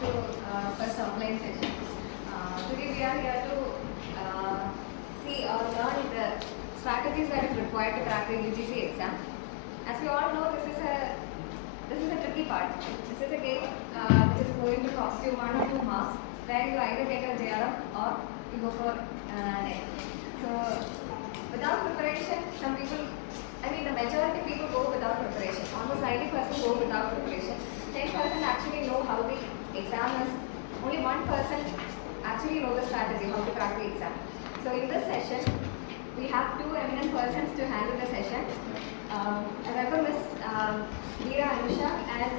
to first offline session. Today we are here to see or learn the strategies that is required to crack the UGC exam. As we all know, this is a tricky part. This is a game which is going to cost you 1 or 2 marks, where you either get a JRF or you go for NET. So without preparation, the majority people go without preparation. Almost 90% go without preparation. 10% actually know how the exam is. Only 1% actually know the strategy, how to crack the exam. So in this session, we have 2 eminent persons to handle the session. I welcome Ms. Veera Anusha and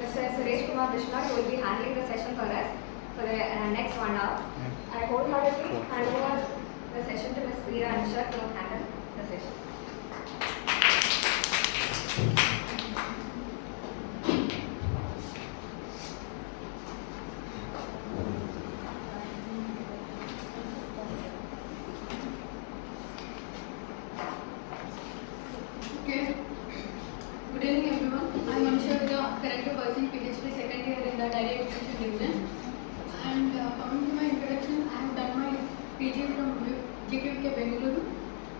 Mr. Suresh Kumar Bishnoi, who will be handling the session for us for the next 1 hour. I wholeheartedly hand over the session to Ms. Veera Anusha to handle the session. Okay. Good evening, everyone. I am Anusha Veera, currently pursuing PhD second year in the Adult Education division. And coming to my introduction, I have done my PG from JKVK Bengaluru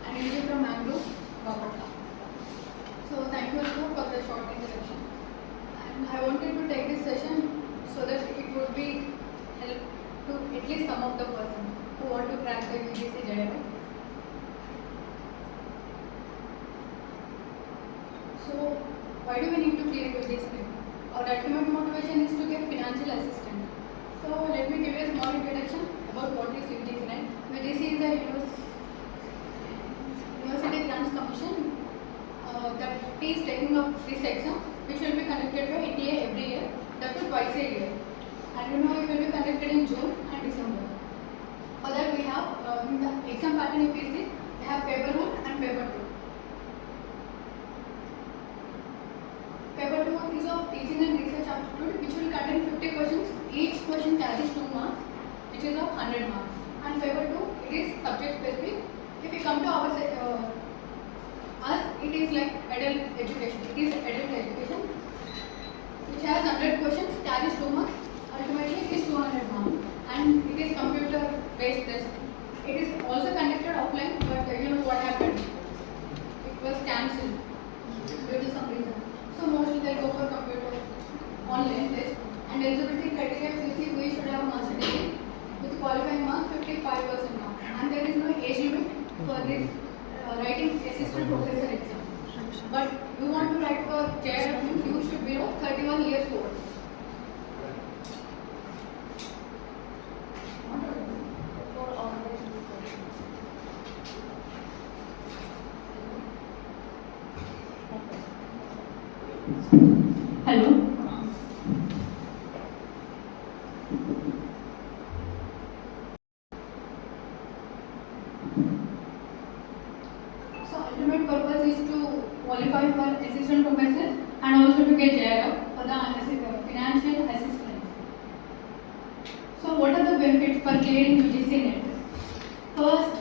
and MG from Mangalore, Bapatla. So thank you also for the short introduction. And I wanted to take this session so that it would be help to at least some of the person who want to crack the UGC JRF. So why do we need to clear UGC? Our ultimate motivation is to get financial assistance. So let me give you a small introduction about what is UGC NET. UGC is a University Grants Commission that is taking up this exam, which will be conducted by NTA every year, that is twice a year. And it will be conducted in June and December. For that we have, in the exam pattern if you see, we have paper 1 and paper 2. Paper 2 is of teaching and research aptitude, which will contain 50 questions. Each question carries 2 marks, which is of 100 marks. And paper 2, it is subject specific. If we come to our us, it is like adult education. It is adult education, which has 100 questions, carries 2 marks. Ultimately, it is 200 marks, and it is computer-based test. It is also conducted offline, but you know what happened? It was cancelled due to some reason. So mostly they go for computer online test. And eligibility criteria, if you see, we should have a master degree with qualifying marks 55% mark. And there is no age limit for this writing assistant professor exam. But you want to write for JRF, you should be 31 years old. Hello. So ultimate purpose is to qualify for assistant professor and also to get JRF for the financial assistance. So what are the benefits for clearing UGC NET? First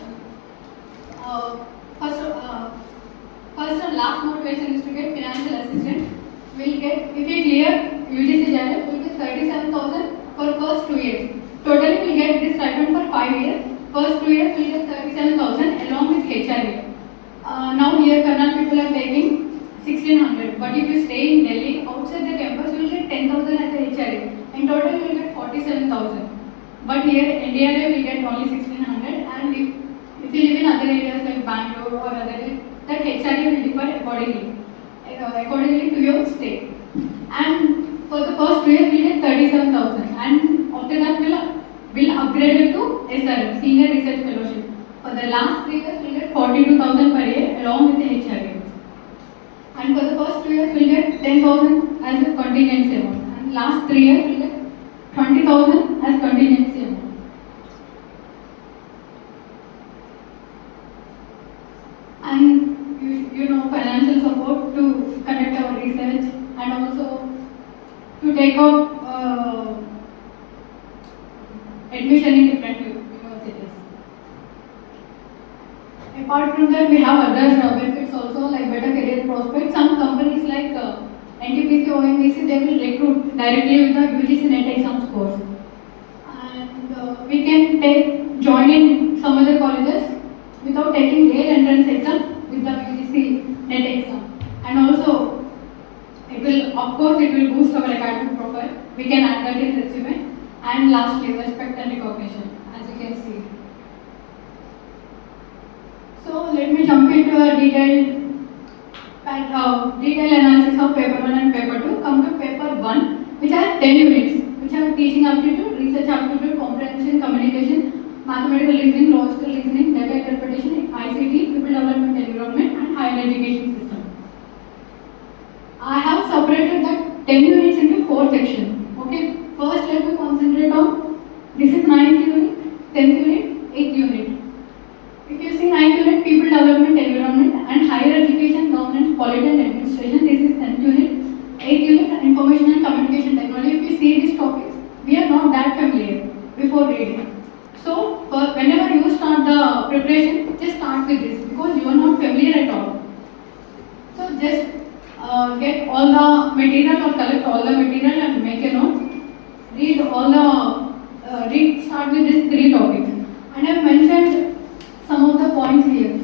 and last motivation is to get financial assistance. We'll get, if we clear UGC JRF, we'll get 37,000 for first 2 years. Totally we'll get this stipend for 5 years. First 2 years we'll get 37,000 along with HRA. Now here Karnal people are taking 1600, but if you stay in Delhi, outside the campus, you will get 10,000 as a HRA. In total you will get 47,000. But here NDRI will get only 1600, and if you live in other areas like Bangalore or other areas, that HRA will differ accordingly to your state. And for the first 2 years we get 37,000, and after that we'll upgrade it to SRF, Senior Research Fellowship. For the last 3 years we'll get 42,000 per year along with the HRA. And for the first 2 years we'll get 10,000 as a contingency amount, and last 3 years we'll get 20,000 as contingency amount. And you know, financial support to conduct our research and also to take out admission in different universities. Apart from that, we have other benefits also, like better career prospects. Some companies like NTPC, ONGC, they will recruit directly with the UGC NET exam scores. And we can join in some other colleges without taking their entrance exam with the UGC NET exam. And also, it will boost our academic profile. We can add that in resume. And lastly, respect and recognition, as you can see. So let me jump into a detailed analysis of paper 1 and paper 2. Come to paper 1, which has 10 units, which have teaching aptitude, research aptitude, comprehension, communication, mathematical reasoning, logical reasoning, data interpretation, ICT, people development environment, and higher education system. I have separated that 10 units into 4 sections. Okay, first let me concentrate on this is 9th unit, 10th unit, 8th unit. If you see 9th unit, people development environment and higher education, governance, polity and administration, this is 10th unit. 8th unit, information and communication technology. If you see these topics, we are not that familiar before reading. So, whenever you start the preparation, just start with this because you are not familiar at all. So, just get all the material or collect all the material and make a note. Read all the, start with these 3 topics. And I have mentioned some of the points here.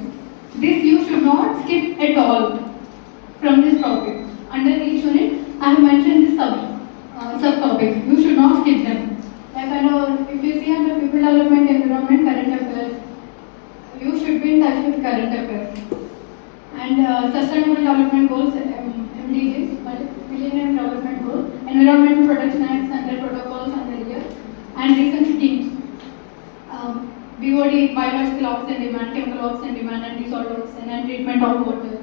This you should not skip at all from this topic. Under each unit, I have mentioned the subtopics. You should not skip them. Like if you see under people development, environment, current affairs, you should be in touch with current affairs. And sustainable development goals, MDGs, Millennium Development Goals, environmental protection acts and their protocols and their year, and recent schemes. BOD, biological oxygen demand, chemical oxygen demand, and dissolved oxygen, and treatment of water.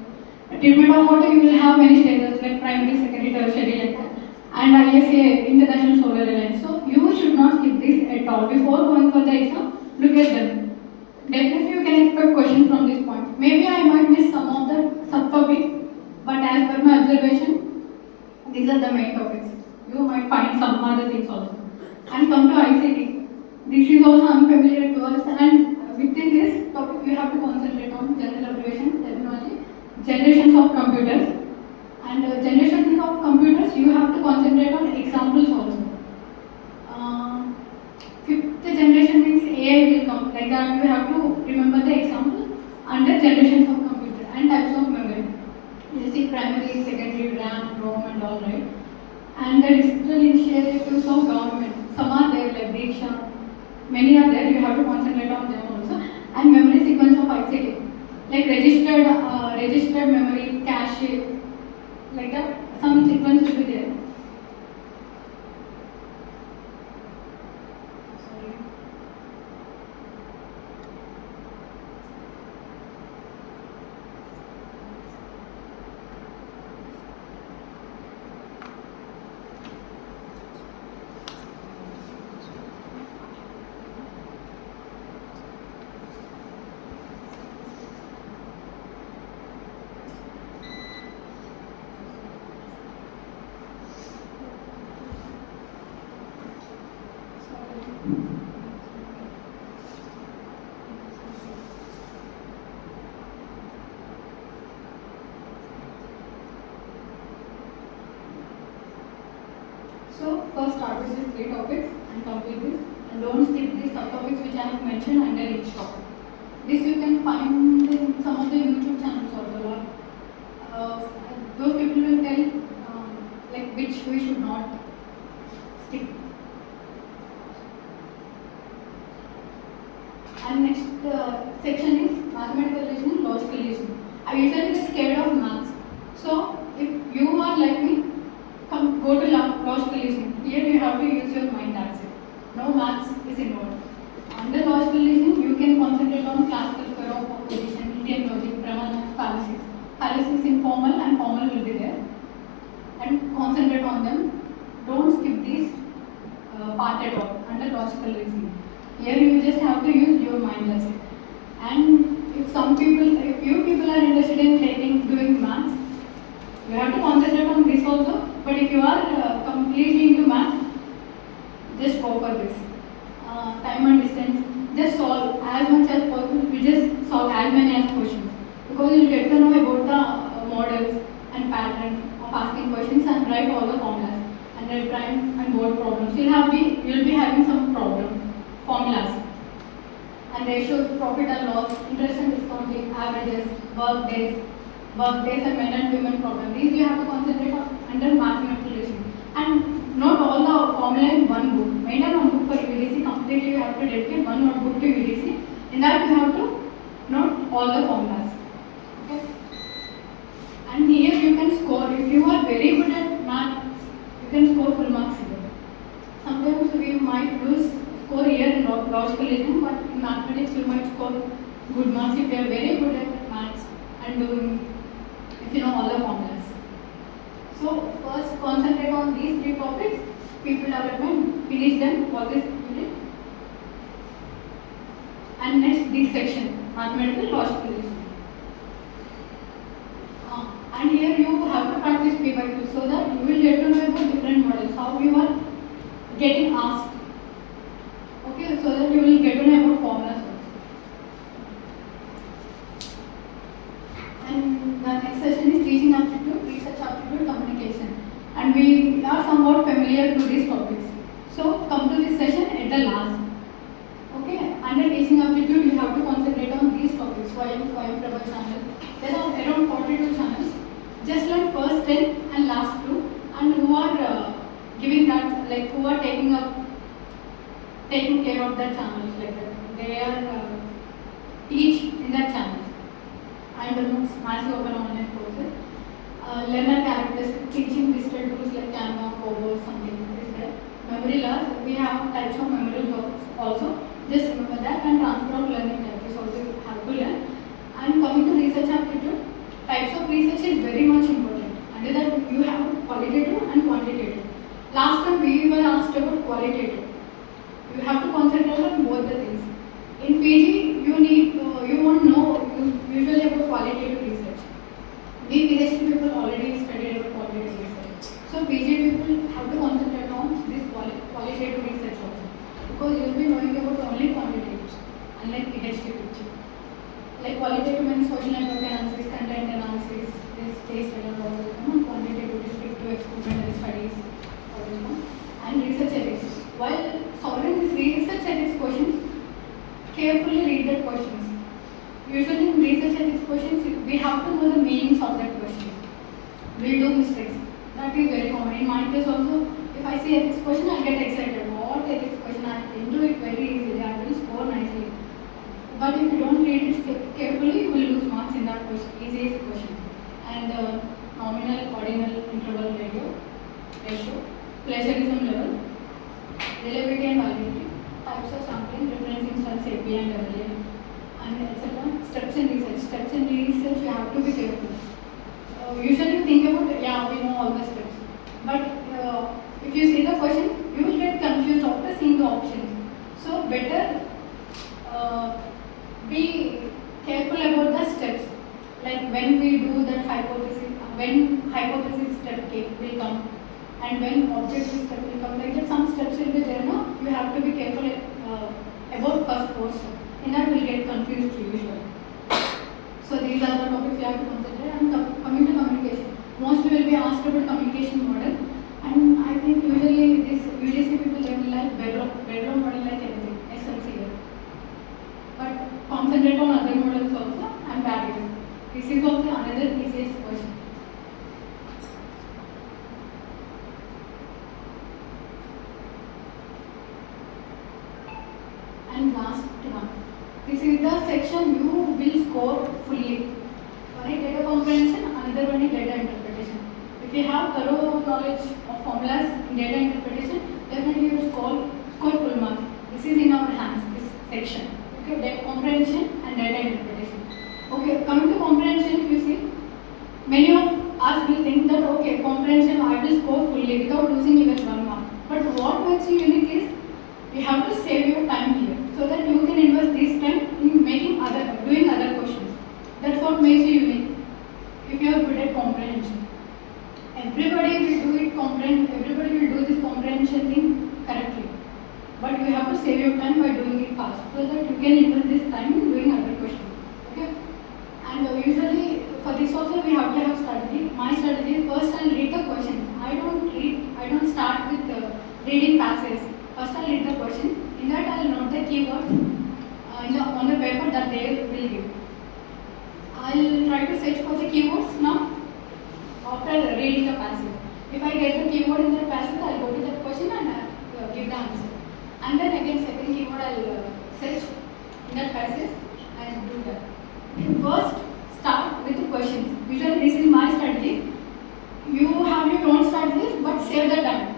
Treatment of water, you will have many stages like primary, secondary, tertiary, like that. And ISA, International Solar Alliance. So you should not skip this at all. Before going for the exam, look at them. Definitely you can expect questions from this point. Maybe I might miss some of the subtopics, but as per my observation, these are the main topics. You might find some other things also. And come to ICT. This is also unfamiliar to us, and within this topic you have to concentrate on general observation, terminology, generations of computers, and generations of computers you have to concentrate on examples also. Fifth generation means AI will come, like that you have to remember the example under generations of computer and types of memory. You see primary, secondary, RAM, ROM and all, right? And the digital initiatives of government, some are there like Diksha. Many are there, you have to concentrate on them also. And memory sequence of ICT, like registered memory, cache, like that, some sequence will be there. Sorry. So first start with these 3 topics and complete this, and don't skip these subtopics which I have mentioned under each topic. This you can find in some of the YouTube channels also. Those people will tell like which we should not skip. And next section is mathematical reasoning, logical reasoning. I usually get scared of maths. So if you are like me, go to logical reasoning. Here you have to use your mind, that's it. No maths is involved. Under logical reasoning, you can concentrate on classical square of opposition, Indian logic, Brahmana, fallacies. Fallacies in formal and formal will be there. And concentrate on them. Don't skip this part at all under logical reasoning. Here you just have to use your mind, that's it. And if few people are interested in doing maths, you have to concentrate on this also. But if you are completely into maths, just go for this. Time and distance, just solve as much as possible. You just solve as many as questions because you will get to know about the models and pattern of asking questions and write all the formulas. And the you'll be having some problem formulas and ratios, profit and loss, interest and discounting, averages, work days and men and women problem. These you have to concentrate on under mathematical reasoning. And not all the formula in one book. Maintain one book for UGC. Completely you have to dedicate one notebook to UGC. In that you have to note all the formulas. Okay. And here you can score. If you are very good at maths, you can score full marks here. Sometimes we might lose score here in logical reasoning, but in mathematics you might score good marks if you are very good at maths and doing, if you know all the formulas. So first concentrate on these three topics: people development, finish them for this unit, and next this section, mathematical logical reasoning. And here you have to practice P by Q so that you will get to know about different models, how you are getting asked. Okay, so that you will get to know about formulas also. And the next session is teaching aptitude, research aptitude, communication. And we are somewhat familiar to these topics. So come to this session at the last. Okay, under teaching aptitude you have to concentrate on these topics. Swayam Prabha channel. There are around 42 channels. Just learn first 10 and last 2, and who are giving that, like who are taking care of that channels, like that. They are teach in that channel. And massive open online courses. Learner characteristics, teaching digital tools like Canva, Kobo, something is there. Memory loss, we have types of memory loss also. Just remember that, and transfer of learning type is also you have to learn. And coming to research aptitude, types of research is very much important. Under that you have qualitative and quantitative. Last time we were asked about qualitative. You have to concentrate on both the things. In PG you won't know usually about qualitative research. We PhD people already studied about qualitative research. So PG people have to concentrate on this qualitative research also. Because you will be knowing about only quantitative, unlike PhD people. Like qualitative means social network analysis, content analysis, this case study, quantitative descriptive experimental studies, and research ethics. While solving these research ethics questions, carefully read the questions. Usually in research ethics questions, we have to know the meanings of that question. We'll do mistakes. That is very common. In my case also, if I see ethics question, I get excited. What ethics question? I can do it very easily. I will score nicely. But if you don't read it carefully, you will lose marks in that question, easiest question. And nominal, ordinal, interval ratio, plagiarism level, reliability and validity, types of sampling, reference instance, API and WA, and etc. Steps in research. Steps in research, you have to be careful. Usually think about, yeah, we know all the steps. But if you see the question, you will get confused after seeing the options. So better be careful about the steps. Like when we do that hypothesis, when hypothesis step will come, and when objective step will come, like that some steps will be there, no? You have to be careful about first 4 steps. In that will get confused usually. So these are the topics you have to consider. And coming to communication, mostly will be asked about communication model. And I think usually this UGC people they will like bedroom model like anything, SMC. But concentrate on other models also and barriers. This is also another easiest question. And last one. This is the section you will score fully. One is data comprehension, another one is data interpretation. If you have thorough knowledge of formulas in data interpretation, definitely you will score full marks. This is in our hands, this section. Okay, data comprehension and data interpretation. Okay, coming to comprehension, if you see, many of us will think that okay, comprehension I will score fully without losing even 1 mark. But what makes you unique is you have to save your time here so that you can invest this time in doing other questions. That's what makes you unique. If you are good at comprehension, everybody will do this comprehension thing correctly. But you have to save your time by doing it fast so that you can invest this time in doing other questions. Okay? And usually for this also we have to have strategy. My strategy is first I'll read the questions. I don't start with reading passages. keywords on the paper that they will give. I'll try to search for the keywords now after reading the passage. If I get the keyword in the passage, I'll go to that question and give the answer. And then again second keyword I'll search in that passage and do that. First, start with the questions. Usually this is my strategy. You have your own strategies, but save the time.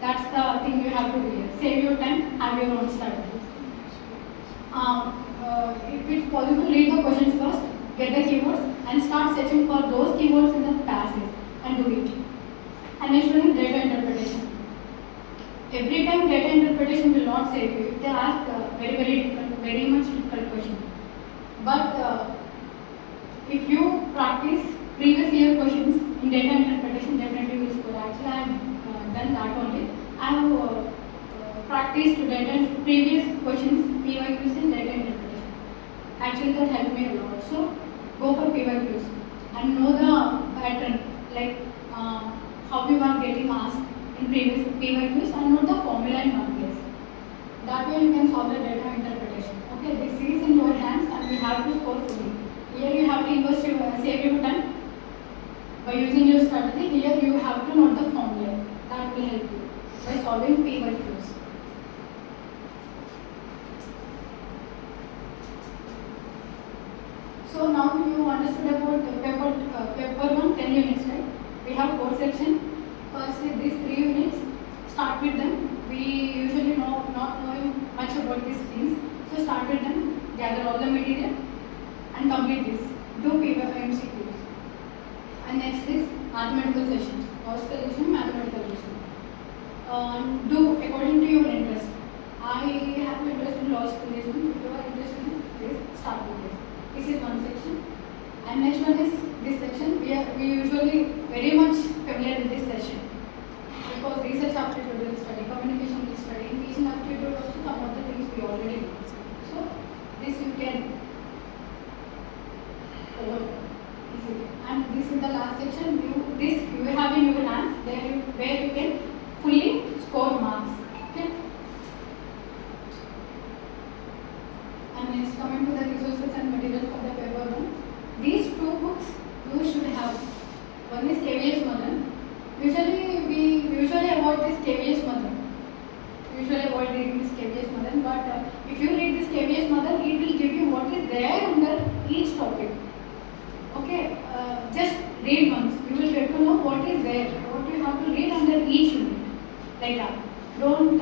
That's the thing you have to do here. Save your time, have your own strategy. If it's possible, read the questions first, get the keywords, and start searching for those keywords in the passage and do it. And next one is data interpretation. Every time data interpretation will not save you if they ask very much difficult question. But if you practice previous year questions in data interpretation, definitely will score. Actually, I have done that only. I have practiced previous questions, PYQs in data interpretation. Actually, that helped me a lot. So, go for PYQs and know the pattern, like how you are getting asked in previous PYQs, and know the formula in one place. That way you can solve the data interpretation. Okay, this is in your hands and you have to score fully. Here you have to save your time by using your strategy. Here you have to know the formula. That will help you by solving PYQs. So now you understood about paper 1, 10 units, right? We have 4 sections. First is these 3 units. Start with them. We usually not knowing much about these things. So start with them. Gather all the material and complete this. Do MCQs. And next is mathematical sessions. Logical session, mathematical session. Do according to your interest. I have interest in logical session. If you are interested in this, start with this. This is one section. And next one is this section. We usually very much familiar with this session. Because research aptitude will study, communication will study, teaching aptitude also some of the things we already know. So this you can overcome easily. And this is the last section. You have in your hands where you can fully score marks. Okay. And next, coming to the resources and material for the paper 1. These 2 books you should have. One is KVS Madan. We usually avoid this KVS Madan. Usually avoid reading this KVS Madan. But if you read this KVS Madan, it will give you what is there under each topic. Okay, just read once. You will get to know what is there, what you have to read under each unit. Like that. Don't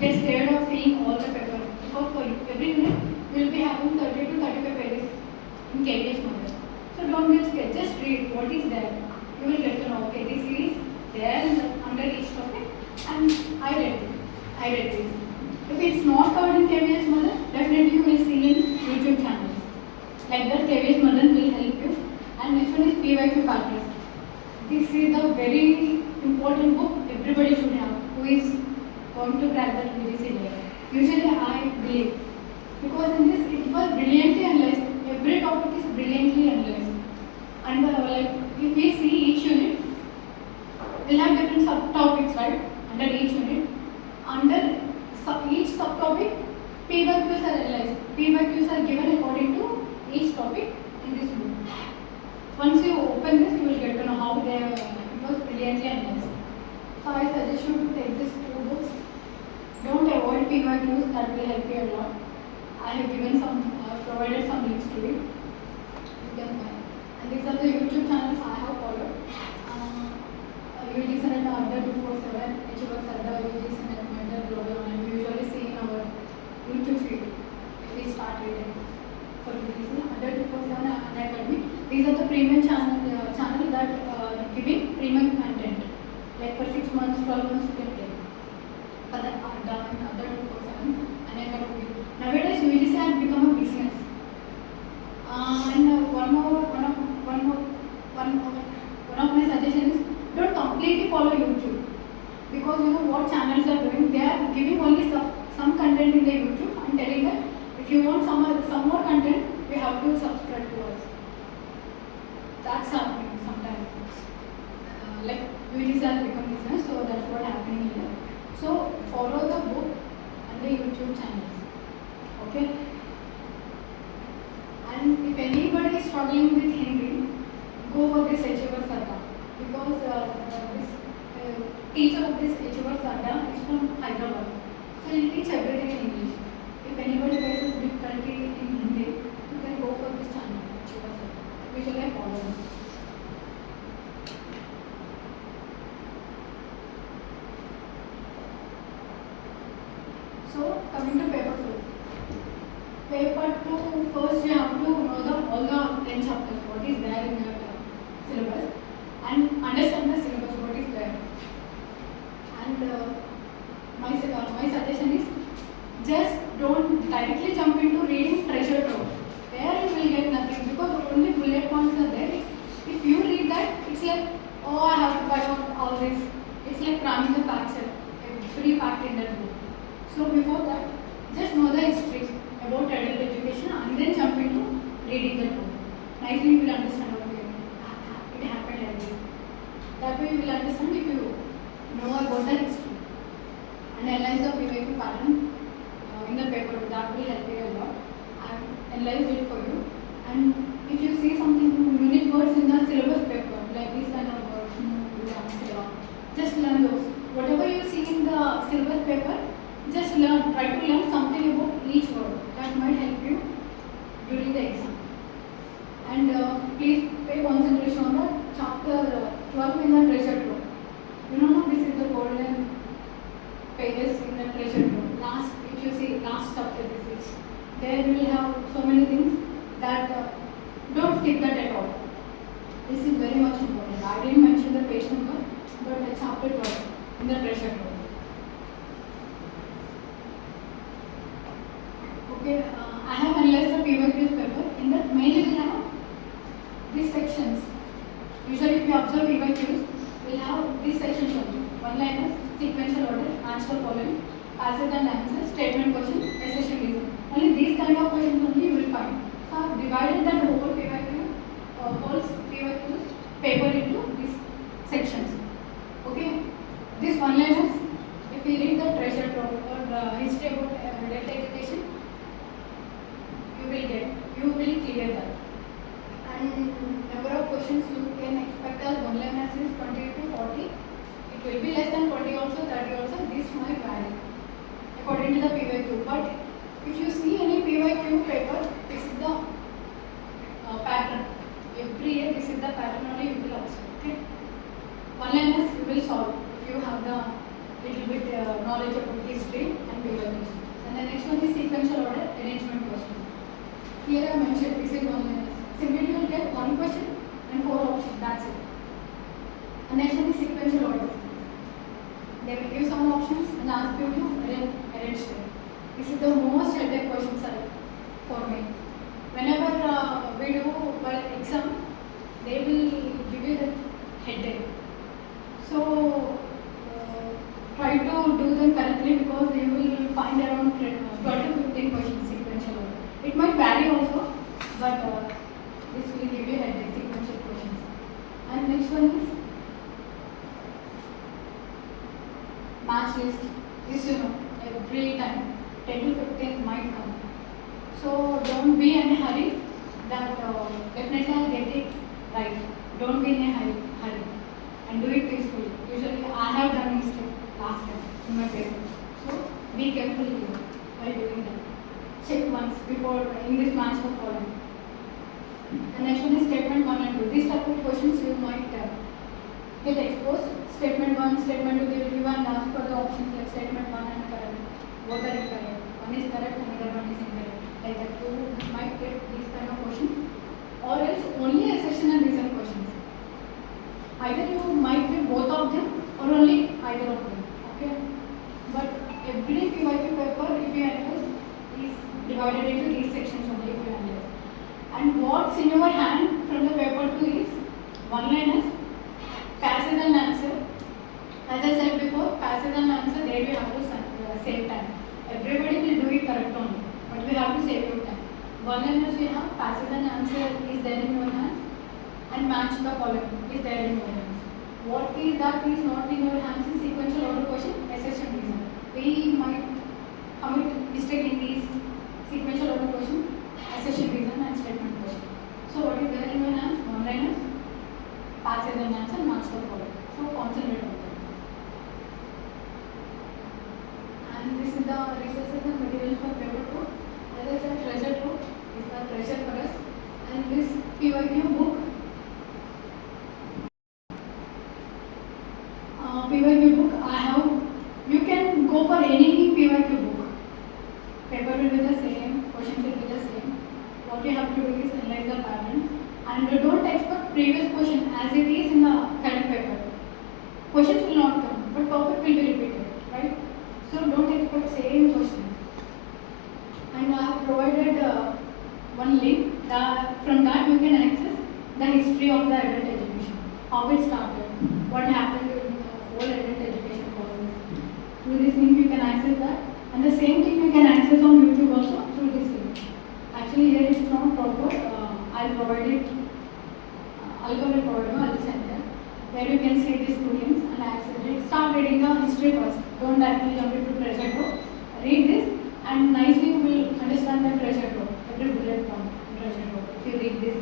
get scared of seeing all the paper. Because for every unit, you will be having 30 to 35 pages in KVS Madan. So don't get scared. Just read what is there. You will get to know, okay, this is there under each topic, and I read this. If it's not covered in KVS Madan, definitely you will see in YouTube channels. Like that, KVS Madan will help you. And next one is PYQ patterns. This is the very important book everybody should have who is going to crack that UGC level. Usually I believe, because in this it was brilliantly analyzed. Every topic is brilliantly analyzed. And like if we see each unit, we'll have different subtopics, right? Under each unit. Under each subtopic, PYQs are analyzed. PYQs are given according to each topic in this book. Once you open this, you will get to know how it was brilliantly analyzed. So I suggest you to take these 2 books. Don't avoid PYQs, that will help you a lot. I have provided some links to it. You can find. And these are the YouTube channels I have followed. UGC NET Adult 247, HUX Adult, UGC NET Global Online. We usually see in our YouTube feed if we start reading for UGC Adult 247 and Academy. These are the premium channel that giving premium content. Like for 6 months, 12 months you can take. For the Adult 247 and Academy. Nowadays UGC has become a business. And one of my suggestions is don't completely follow YouTube, because you know what channels are doing. They are giving only some content in the YouTube and telling that if you want some more content, you have to subscribe to us. That's happening sometimes. Like UGC has become business, so that's what happening here. So follow the book and the YouTube channels. Okay. And if anybody is struggling with Hindi, go for this HFR Sarda, because this teacher of this HFR Sarda is from Hyderabad. So he'll teach everything in English. If anybody faces difficulty in Hindi, you can go for this channel, HFR Sarda. Which will I follow? So coming to paper 2. Paper 2, first you have to know all the 10 chapters, what is there in your syllabus, and understand the syllabus, what is there. And my suggestion is, just don't directly jump into reading treasure trove. There you will get nothing, because only bullet points are there. If you read that, it's like, oh, I have to buy out all this. It's like cramming the facts, every fact in that book. So before that, just know the history about adult education and then jump into reading the book. Nicely you will understand what it happened like this. That way you will understand if you know about the history. And analyze the PYQ pattern in the paper, that will help you a lot. And analyze it for you. And if you see something unique words in the syllabus paper, like this kind of words, just learn those. Whatever you see in the syllabus paper, just learn, try to learn something about each word. That might help you during the exam. And please pay concentration on the chapter 12 in the treasure trove. You know, this is the golden pages in the treasure trove. Last, if you see last chapter, this is. There you will have so many things that don't skip that at all. This is very much important. I didn't mention the page number, but the chapter 12 in the treasure trove. Okay, I have analyzed the PYQs paper. In that, mainly we have these sections. Usually, if you observe PYQs, we'll have these sections only. One-liners, sequential order, answer following, passage and answer, statement question, accession reason. Only these kind of questions only you will find. So, I have divided that whole PYQs paper into these sections. Okay, this one-liners, if we read the treasure trove or history about adult education, you will clear that. And number of questions you can expect as one-liners is 20 to 40. It will be less than 20 also, 30 also. This might vary according to the PYQ. But if you see any PYQ paper, this is the pattern. Every year, this is the pattern only you will observe. Okay. One-liners you will solve if you have the little bit knowledge about history and PYQ. And the next one is sequential order arrangement question. Here I mentioned this is one-liners. Simply you will get one question and 4 options, that's it. And next one is sequential order. They will give some options and ask you to arrange them. This is the most headache questions for me. Whenever we do exam, they will give you the headache. So try to do them correctly, because you will find around 12 to 15 questions sequential order. It might vary also, but this will give you headache, sequential questions. And next one is match list. This you know, every time 10 to 15 might come. So don't be in a hurry. That definitely I'll get it right. Don't be in a hurry and do it peacefully. Usually I have done mistake last time in my paper. So be careful here while doing that. Check once before in this match of following. The next one is statement 1 and 2. These type of questions you might get exposed. Statement 1, statement 2, they will give and ask for the options like statement 1 and correct. Both are incorrect. One is correct, another one is incorrect. Like that, you might get these kind of questions. Or else only accession and reason questions. Either you might get both of them or only either of them. Okay. But every PYQ paper, if you analyze, is divided into these sections only if you analyze. And what's in your hand from the paper 2 is one-liners, passage and answer. As I said before, passage and answer, there we have to save time. Everybody will do it correct only, but we have to save your time. One-liners we have, passage and answer is there in your hands, and match the following is there in your hands. What is that is not in your hands is sequential order question, accession reason. We might commit mistake in these sequential From that you can access the history of the adult education, how it started, what happened during the whole adult education process. Through this link you can access that, and the same thing you can access on YouTube also through this link. Actually here it's not proper. I'll provide it. I'll send it where you can see these two links and access it. Start reading the history first. Don't directly jump into treasure trove. Read this and nicely you will understand the treasure trove. Every bullet point in treasure trove. If you read this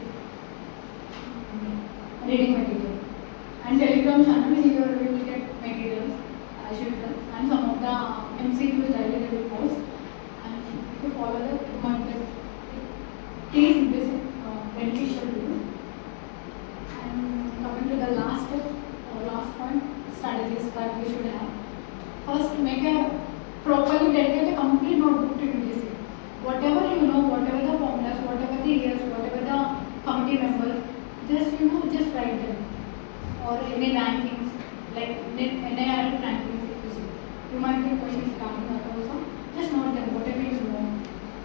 reading material. And Telegram channel here we will get materials as usual and some of the MCQs daily they will post. And if you follow that, you might get it is this beneficial to you. And coming to the last step or last point, strategies that we should have. First, make a properly dedicate a complete notebook to UGC. Whatever you know, whatever the formulas, whatever the years, whatever the committee members, just write them. Or any rankings, like NIRF rankings if you see. You might get questions regarding that also. Just note them, whatever you know.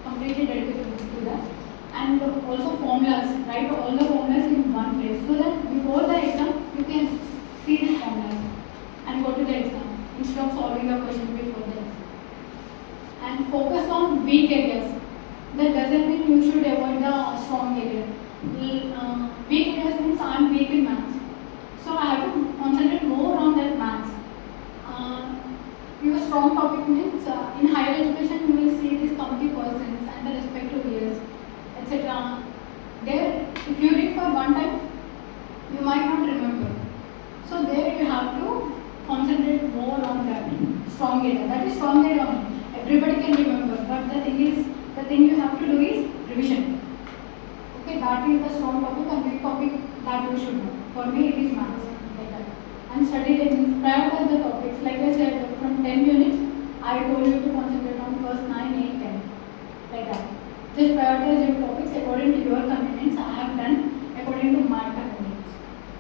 Completely dedicated to that. And also formulas, write all the formulas in one place so that before the exam you can see these formulas and go to the exam instead of solving the question before the exam. And focus on weak areas. That doesn't mean you should avoid the strong areas. Weak areas means I'm weak in maths, so I have to concentrate more on that maths. Your strong topic means in higher education you will see these committee persons and the respective years, etc. There, if you read for one time, you might not remember. So there you have to concentrate more on that strong area. That is strong area only. Everybody can remember, but the thing you have to do is revision. Okay, that is the strong topic and weak topic that you should know. For me, it is maths like that. And study techniques, prioritize the topics. Like I said, from 10 units, I told you to concentrate on first 9, 8, 10. Like that. Just prioritize your topics according to your convenience. I have done according to my convenience.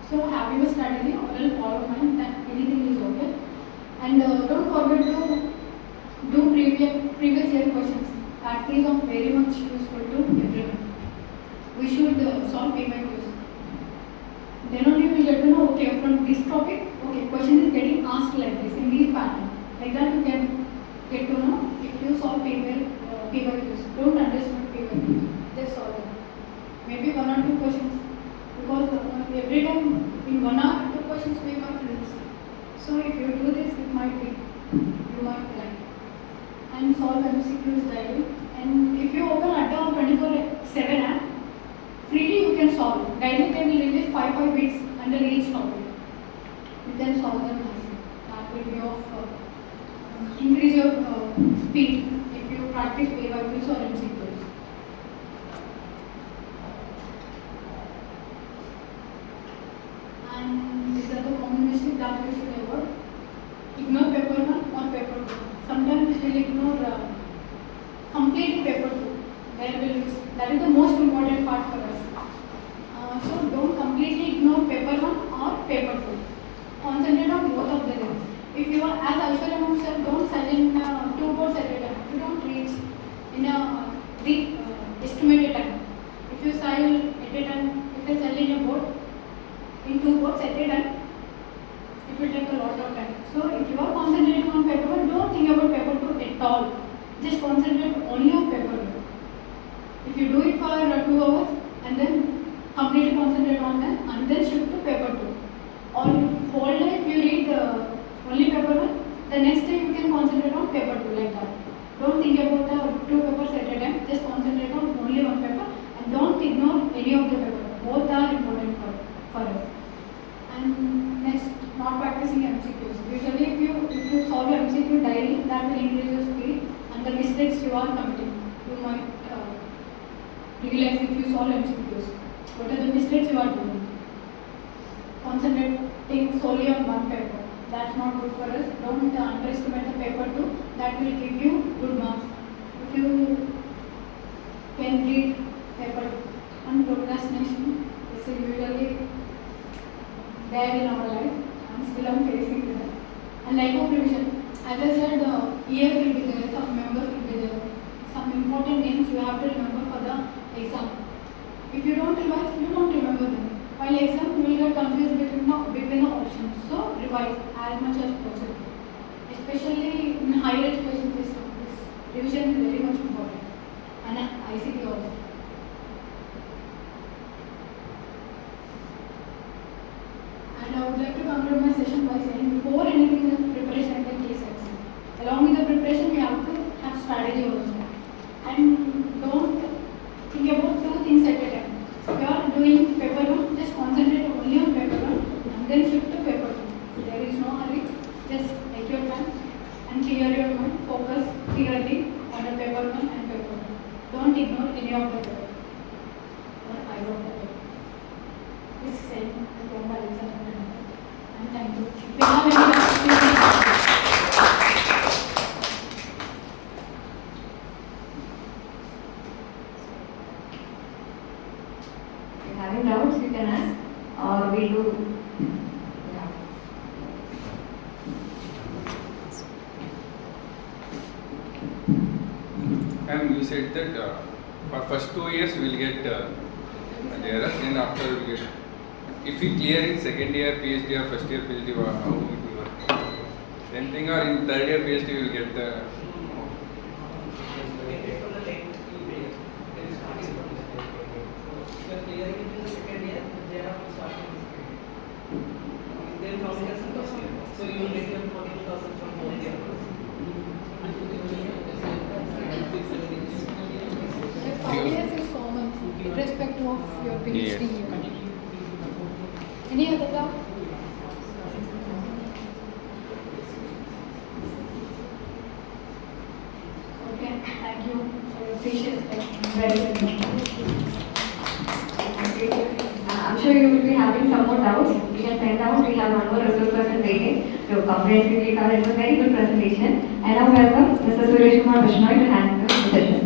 So have your strategy or else follow mine, then anything is okay. And don't forget to do previous year questions. That is of very much useful to everyone. We should solve PYQs. Then only we will get to know, okay, from this topic, okay, question is getting asked like this, in this pattern. Like that you can get to know if you solve PYQs. Don't underestimate PYQs, just solve them. Maybe 1 or 2 questions. Because every time in 1 hour, 2 questions we might lose. So if you do this, it might be, you might like. And solve MCQs daily. And if you open Atta 24/7 app, freely you can solve. Daily they will release 5 bits under each topic. You can solve them nicely. That will be of increase your speed if you practice PYQs or MCQs. And these are the common mistakes that we should avoid. Ignore paper 1 or paper 2. Sometimes we will ignore completely paper 2. That is the most important part for us. So don't completely ignore paper 1 or paper 2. Concentrate on both of them. If you are, as Aisha Ma'am said, don't sell in 2 boards at a time. You don't reach in the estimated time. If you sell at a time, if you sell in a board, in 2 boards at a time, it will take a lot of time. So if you are concentrating on paper 1, don't think about paper 2 at all. Just concentrate only on paper 2. If you do it for 2 hours and then completely concentrate on them and then shift to paper 2. Or whole day if you read only paper 1, the next day you can concentrate on paper 2 like that. Don't think about the 2 papers at a time, just concentrate on only one paper and don't ignore any of the papers. Both are important for us. And next, not practicing MCQs. Usually if you solve MCQ daily, that will increase your speed and the mistakes you are committing. You might realize if you solve MCQs. What are the mistakes you are doing? Concentrating solely on one paper. That's not good for us. Don't underestimate the paper 2. That will give you good marks. If you can read paper 2. And procrastination is usually there in our life. And still I'm facing that. And lack of revision. As I said, years will be there, some members will be there. Some important names you have to remember for the exam. If you don't revise, you don't remember them. While exam, you will get confused between the options. So revise as much as possible. Especially in higher education system, this revision is very much important. And ICT also. And I would like to conclude my session by saying before anything is preparation and case exam. Along with the preparation, we have to have strategy also. And don't think about two things at a time. If you are doing paper 1, just concentrate only on paper 1 and then shift to paper 2. There is no hurry. Just take your time and clear your mind. Focus clearly on the paper 1 and paper 2. Don't ignore any of the paper or either of the paper. This is saying and thank you. If you have any questions, Having doubts, you can ask, or we do. Yeah. You said that for first 2 years we will get there, then after we will get. If we clear in second year PhD or first year PhD, how it will work? Same thing, or in third year PhD we will get the. So you will get your 14,000 from 4th year. like 5 years is common, irrespective of your PhD Yes. year. Any other doubt? Okay, thank you for your precious time. Very good. I'm sure you will be having some more doubts. You can send out. We have one more resource person waiting to comprehensively cover. It was a very good presentation. And now welcome Mr. Suresh Kumar Bishnoi to hand the session.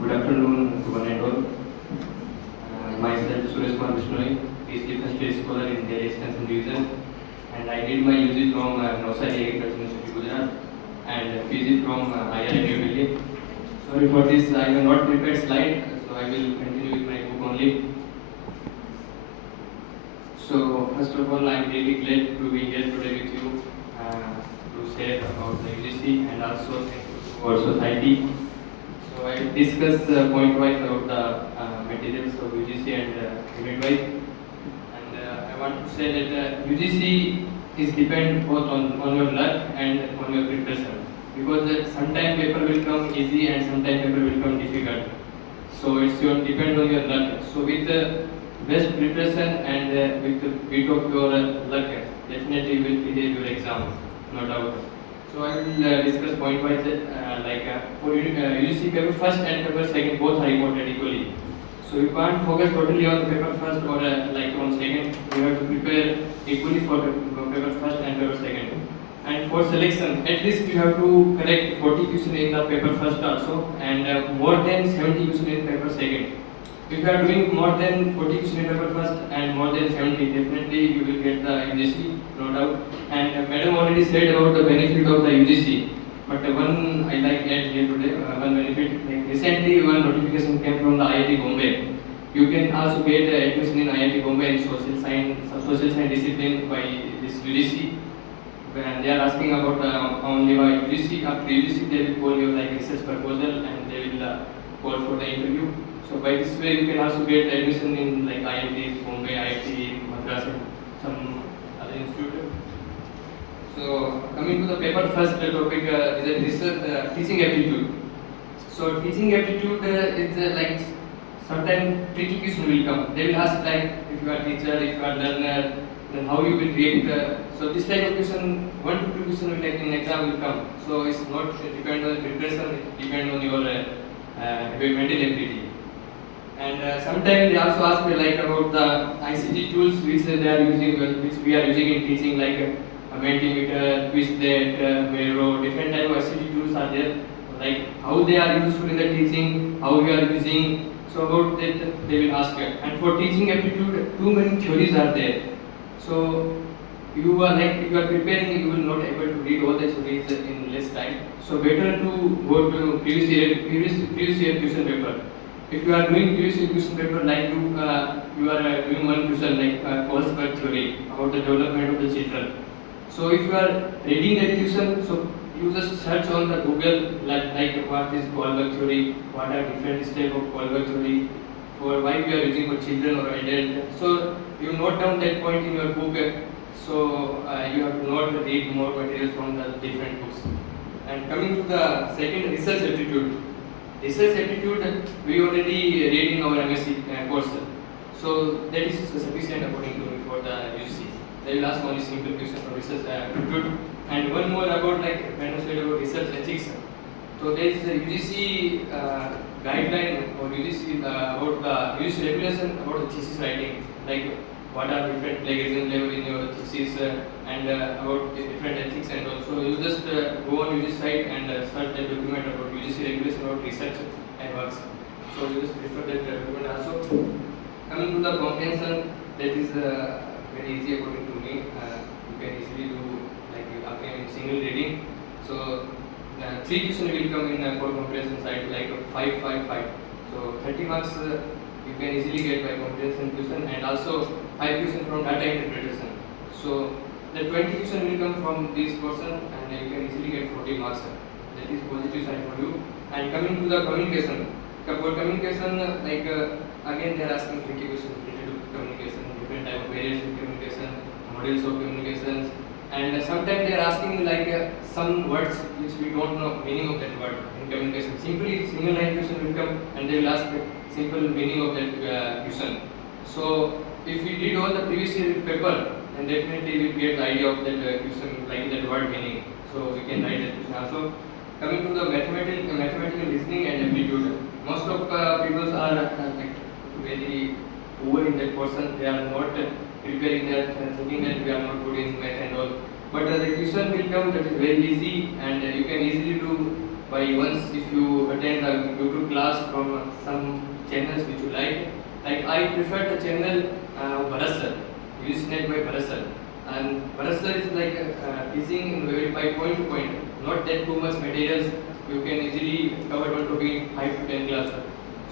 Good afternoon, Kumar and all. Myself, Suresh Kumar Bishnoi, PhD first year scholar in the Extension Division, and I did my UG from Navsari Agriculture University, Gujarat, and PG from IIT New Delhi. Sorry for this, I have not prepared slide, so I will continue with my book only. So, first of all, I am really glad to be here today with you to share about the UGC and also thank you to our society. So I will discuss point-wise about the materials of UGC and unit-wise. And I want to say that UGC is depend both on your luck and on your preparation. Because sometimes paper will come easy and sometimes paper will come difficult. So it's your depend on your luck. So with the best preparation and with the bit of your luck, definitely you will clear your exam, no doubt. So I will discuss point wise for UGC paper first and paper second both are important equally. So you can't focus totally on paper first or like on second. You have to prepare equally for paper first and paper second. And for selection, at least you have to correct 40 questions in the paper first also and more than 70 questions in paper second. If you are doing more than 40 questions in paper first and more than 70, definitely you will get the UGC, no doubt. And Madam already said about the benefit of the UGC. But one I like add here today, one benefit. Like recently, one notification came from the IIT Bombay. You can also get admission in IIT Bombay in social science discipline by this UGC. When they are asking about only by UGC, after UGC they will call you like research proposal and they will call for the interview. So by this way you can also get admission in like IIT Bombay, IIT Madras and some other institute. So coming to the paper first topic is a research teaching aptitude. So teaching aptitude is like sometimes tricky question will come. They will ask like if you are teacher, if you are learner, then how you will react. So this type of question, 1 to 2 question will in exam will come. So it's not depend on preparation, it depend on your mental ability. And sometimes they also ask me like about the ICT tools which they are using, which we are using in teaching, like a Mentimeter, Quizlet, Miro, different type of ICT tools are there. like how they are useful in the teaching, how we are using. So about that they will ask. And for teaching aptitude, too many theories are there. So you are like if you are preparing, you will not able to read all the theories in less time. So better to go to previous year question paper. If you are doing previous year question paper, like you are doing one question like Kohlberg theory about the development of the children. So if you are reading that question, so you just search on the Google like what is Kohlberg theory, what are different steps of Kohlberg theory, for why we are using for children or adult. So you note down that point in your book. So you have to not read more materials from the different books. And coming to the second, research aptitude. Research aptitude we already read in our MSc course. So that is sufficient according to me for the UGC. They will ask only simple question for research aptitude. And one more about like when I said about research ethics. So there is a UGC guideline or UGC about the UGC regulation about the thesis writing, like what are different plagiarism level in your thesis and about the different ethics, and also you just go on UGC site and search the document about UGC regulation about research and works. So you just prefer that document also. Coming to the comprehension, that is very easy according to me. You can easily do like in single reading. So 3 questions will come in for comprehension side like 5, 5, 5. So 30 marks you can easily get by comprehension question, and also 5 questions from data interpretation. So the 20 question will come from this person, and you can easily get 40 marks. That is positive side for you. And coming to the communication, for communication like again they are asking tricky questions related to communication, different type of variants in communication, models of communications, and sometimes they are asking like some words which we don't know meaning of that word in communication. Simply single line question will come and they will ask simple meaning of that question. So if we did all the previous year paper, then definitely we will get the idea of that question, like that word meaning. So we can write that question also. Coming to the mathematical reasoning and aptitude, most of people are like very poor in that portion. They are not preparing that, thinking that we are not good in math and all. But the question will come that is very easy, and you can easily do by once if you attend a YouTube class from some channels which you like. Like I prefer the channel Bharat sir, UGC NET by Bharat sir. And Bharat sir is like teaching in very by point to point, not that too much materials. You can easily cover one topic in 5 to 10 classes.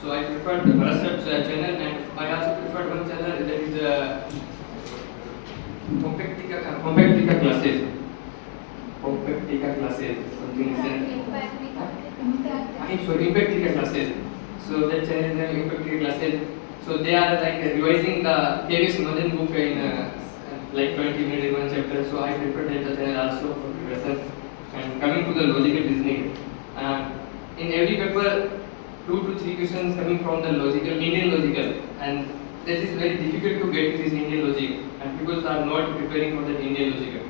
So I prefer the Bharat sir channel, and I also prefer one channel that is Compactica classes. Compactica classes, something is there. I'm sorry, Impactica classes. So that channel is named Impactica classes. So they are like revising the KVS Madan book in like 20 minutes in one chapter. So I prefer that channel also for preparation. And coming to the logical reasoning, in every paper 2 to 3 questions coming from the logical, Indian logical, and that is very difficult to get this Indian logic, and people are not preparing for that Indian logic.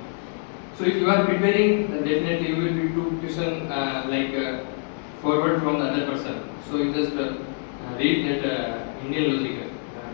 So if you are preparing, then definitely you will be 2 questions forward from the other person. So you just read that Indian logic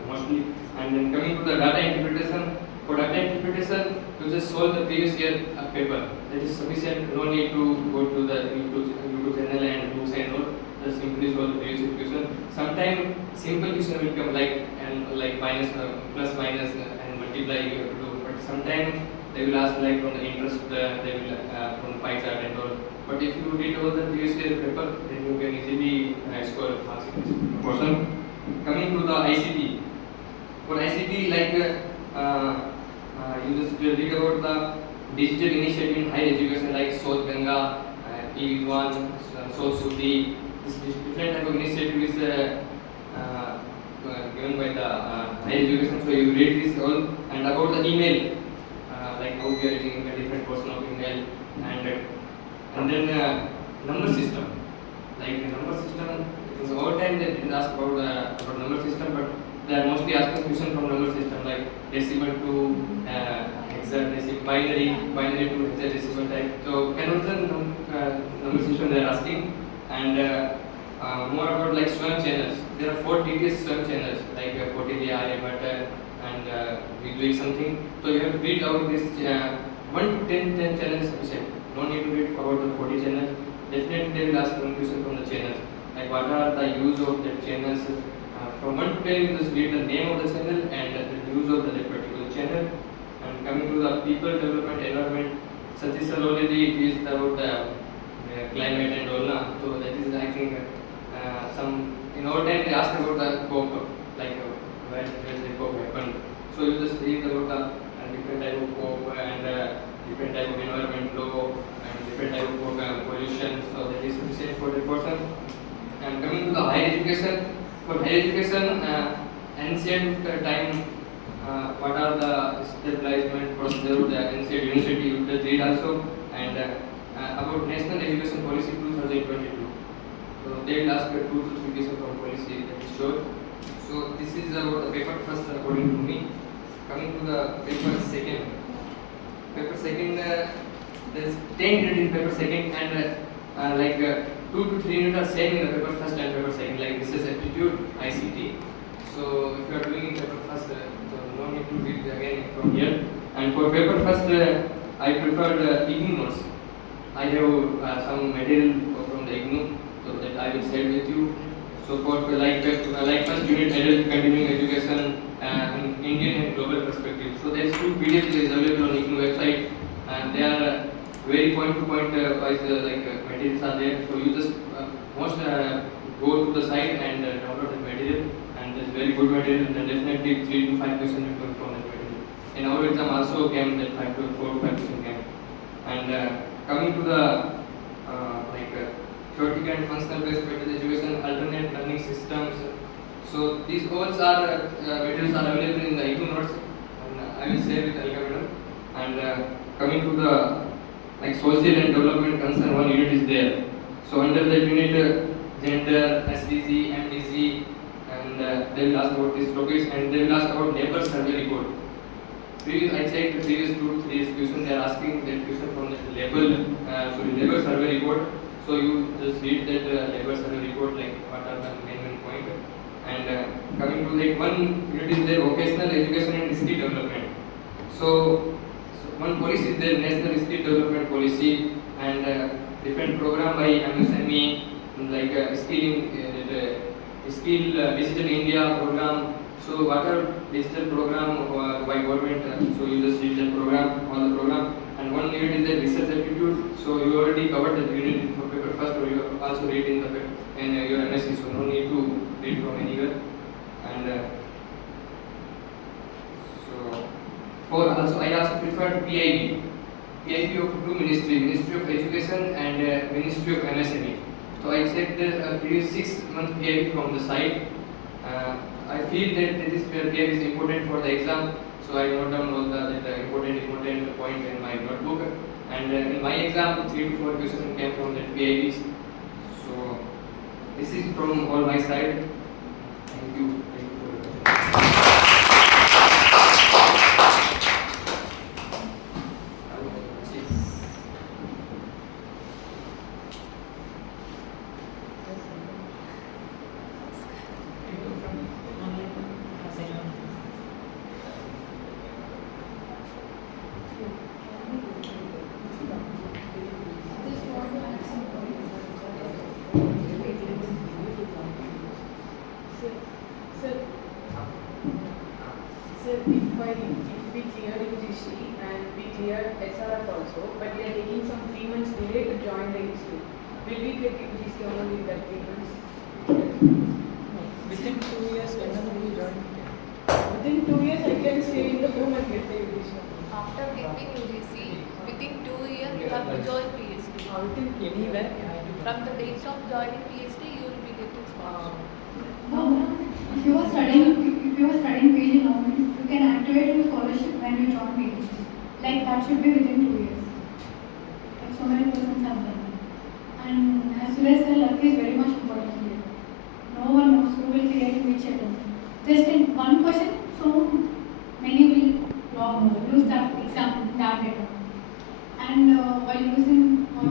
mostly. And then coming to the data interpretation, for data interpretation you just solve the previous year paper. That is sufficient. No need to go to the YouTube channel and books and all. Just simply solve the previous year question. Sometimes simple question will come like minus, plus minus and multiply you have to do. But sometimes they will ask like from the interest, they will from the pie chart and all. But if you read all the previous year paper, then you can easily score marks in this portion. Coming to the ICT, for ICT like you just read about the digital initiative in higher education like South Ganga, E1, South Sudi. This different type of initiative is given by the higher education. So you read this all, and about the email, like how we are using a different portion of email, and then number system. Like the number system, because all time they didn't ask about number system, but they are mostly asking question from number system like decimal to hexadecimal, binary to hexadecimal type. So conversion number system they are asking, and more about like SWAM channels. There are 4 TTS SWAM channels like Kotilia, Aryabhatta, and we doing something. So you have to read out this 1 to 10 channels sufficient. No need to read about the 40 channels. definitely they will ask one question from the channels. Like what are the use of the channels? From 1 to 10, you just read the name of the channel and the use of that particular channel. And coming to the people development environment, Satish sir already it is about the climate and all. So that is I think some in our time they asked about the COP, like where the COP happened. So you just read about the different type of COP and different type of environment law and different type of pollution. So that is sufficient for the person. And coming to the higher education, for higher education, ancient time, what are the establishment procedure of the ancient university, you just read also, and about national education policy 2022. So they will ask 2 to 3 questions from policy, that is sure. So this is about the paper first according to me. Coming to the paper second. Paper second, there is 10 units in paper second and like 2 to 3 units are same in the paper first and paper second, like this is aptitude, ICT. So if you are doing in paper first, so no need to read again from here. And for paper first, I preferred IGNU notes. I have some material from the IGNU, so that I will share with you. So for like first unit adult continuing education in Indian and global perspective. So there is 2 PDFs is available on IGNU website, and they are very point to point wise materials are there. So you just must go to the site and download the material, and it's very good material. And definitely 3 to 5% will come from that material. In our exam also came that 4 to 5% came. And coming to the theoretical and functional based material education, alternate learning systems. So these all are materials are available in the IGNU notes, and I will share with Alka madam. And coming to the like social and development concern, 1 unit is there. So under that unit, gender, SDG, MDG, and they will ask about these topics, and they will ask about neighbor survey report. I checked the previous 2 to 3 questions. They are asking that question from the labor survey report. So you just read that labor survey report, like what are the main point. And coming to like 1 unit is there, vocational education and skill development. So 1 policy is there, national skill development policy, and different program by MSME, like skill digital India program. So what are digital program by government? So you just read the program, all the program. And 1 unit is the research aptitude. So you already covered that unit for paper first, or you also read in the in your MSc. So no need to read from anywhere. And so for also I also preferred PIB of 2 ministry, Ministry of Education and Ministry of MSME. So I checked the previous 6-month PIB from the site. I feel that this PIB is important for the exam, so I note down all the important point in my notebook. And in my exam, 3 to 4 questions came from the PIBs. So this is from all my side. Thank you. Thank you for your If we clear UGC and we clear SRF also, but we are taking some 3 months delay to join the UGC, will we get UGC only in that 3 months? Within 2 years, whenever we join. Within 2 years, I can stay in the home and get the UGC. After getting UGC, within 2 years you have to join PhD. Within anywhere, I have to From the date of joining PhD, you will be getting sponsorship. No, if you are studying PhD now, you can activate your scholarship when you join PhD. Like that should be within 2 years. Like so many persons have done. And as Suresh said, luck is very much important here. No one knows who will clear in which attempt. Just in 1 question, so many will lose that exam, that data. And while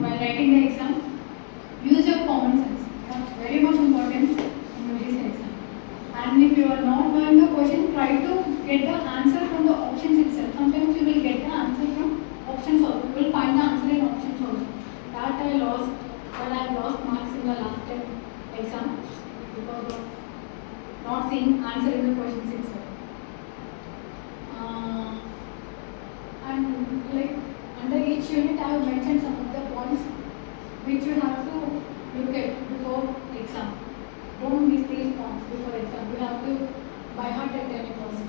writing the exam, use your common sense. That's very much important in UGC exam. And if you are not knowing the question, try to get the answer from the options itself. Sometimes you will get the answer from options also. You will find the answer in options also. That I lost, but because of not seeing answer in the questions itself. And like under each unit, I have mentioned some of the points which you have to look at before exam. Don't miss these points before exam. You have to by heart at any cost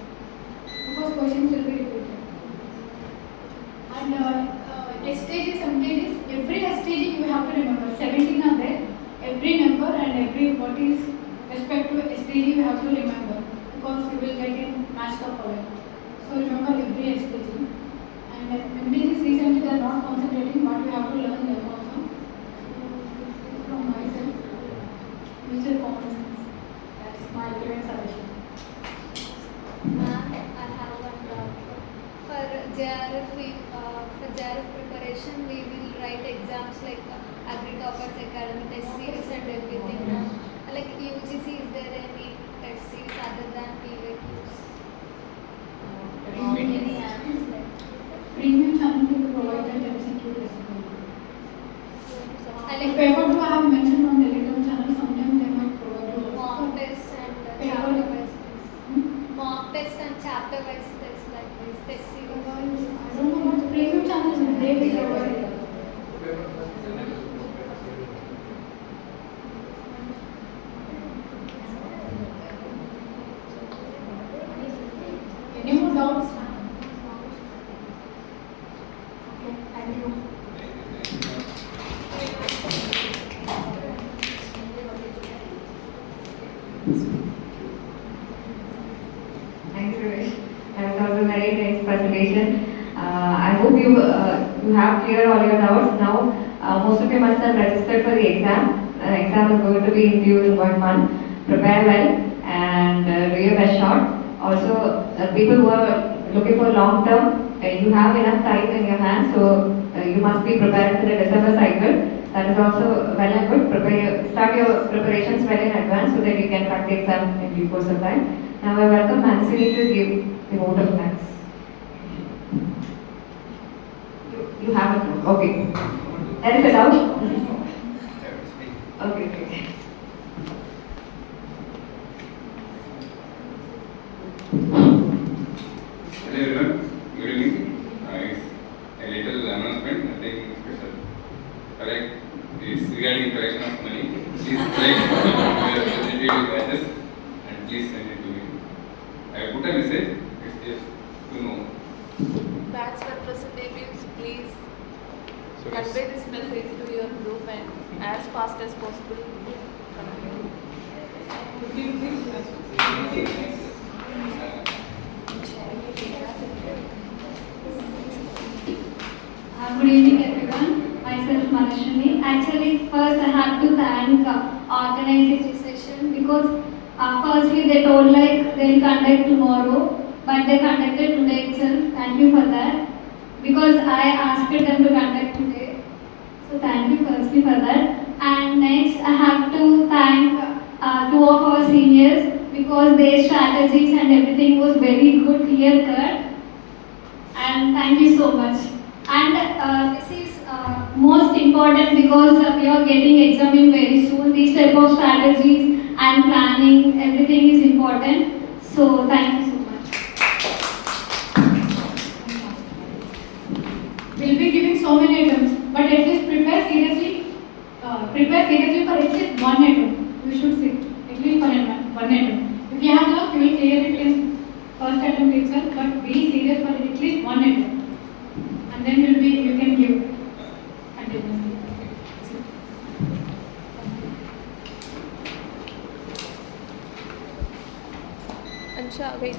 because questions will be repeated. And STGs, MTGs, every STG you have to remember. 17 are there. Every number and every what is respect to STG you have to remember because you will get in match the following. So remember every STG. And MTGs recently they are not concentrating, but you have to learn them also. So from my side, use your common sense. That's my ultimate suggestion. Ma'am, I have one doubt. For JRF preparation, we will write exams like agri topics, academic test series, and everything. Like UGC, is there any test series other than PVQs? Any answers like? Premium channel will provide that MCQ test. I Like like paper 2 I have mentioned on Telegram channel, sometimes they might provide you also. mock tests and Paper. chapter wise tests. Mock tests and chapter wise tests like this test series. I don't know what premium channels they will provide. Any more doubts? Okay, thank you. Thanks, Suresh. That was also a very nice presentation. I hope you have cleared all your doubts now. Most of you must have registered for the exam. The exam is going to be in due in 1 month. Prepare well and do your best shot. Also, people who are looking for long term, you have enough time in your hands, so you must be prepared for the December cycle. That is also well and good. Start your preparations well in advance so that you can crack the exam in due course of time. Now I welcome Nancy to give the vote of thanks. You have it. Okay. That is allowed? Okay. Hello everyone, good evening. It's a little announcement, nothing special. Correct, it's regarding collection of money. Please select your representative badges and please send it to me. I put a message, it's just to know. Batch representatives, please So convey this message to your group and as fast as possible. Good evening everyone, myself Manashini. Actually first I have to thank organizing this session because firstly they told like they will conduct tomorrow but they conducted today itself. Thank you for that because I asked them to conduct today. So thank you firstly for that. And next I have to thank 2 of our seniors because their strategies and everything was very good, clear cut. And thank you so much. And this is most important because we are getting examined very soon. These type of strategies and planning, everything is important. So thank you so much. We'll be giving so many items, but at least prepare seriously. Prepare seriously for at least 1 item. You should sit at least for 1 item. If you have luck, you will clear it in first attempt itself. But be serious for at least 1 item. And then you can give continuously. Anusha, wait.